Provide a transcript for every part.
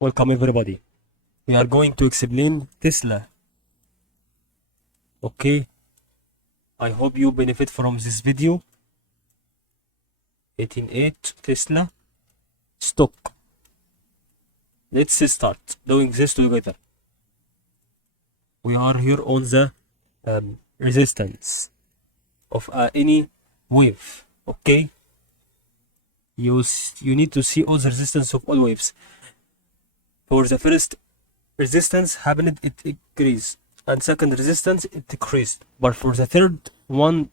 Welcome everybody. We are going to explain Tesla. Okay. I hope you benefit from this video. 18.8 Tesla stock. Let's start doing this together. We are here on the resistance of any wave. Okay. You need to see all the resistance of all waves. For the first resistance happened, it increased, and second resistance it decreased. But for the third one,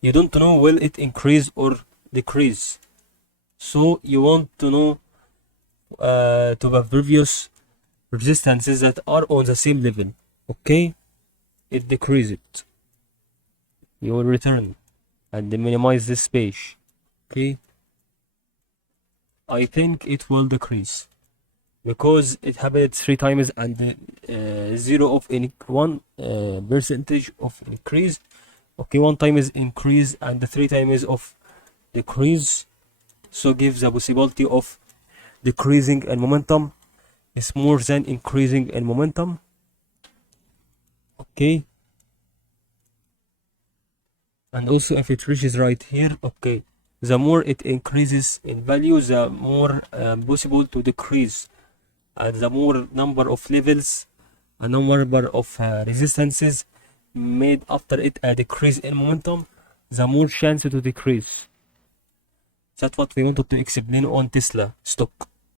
you don't know will it increase or decrease. So you want to know to the previous resistances that are on the same level. Okay, it decreased. You will return and minimize this space. Okay, I think it will decrease because it happened 3 times and 0 of 1 percentage of increase. Okay, 1 time is increase and 3 times of decrease, so gives the possibility of decreasing in momentum is more than increasing in momentum. Okay, and also if it reaches right here, okay, the more it increases in value, the more possible to decrease, and the more number of levels, a number of resistances made after it a decrease in momentum, the more chance to decrease. That's what we wanted to explain on Tesla stock.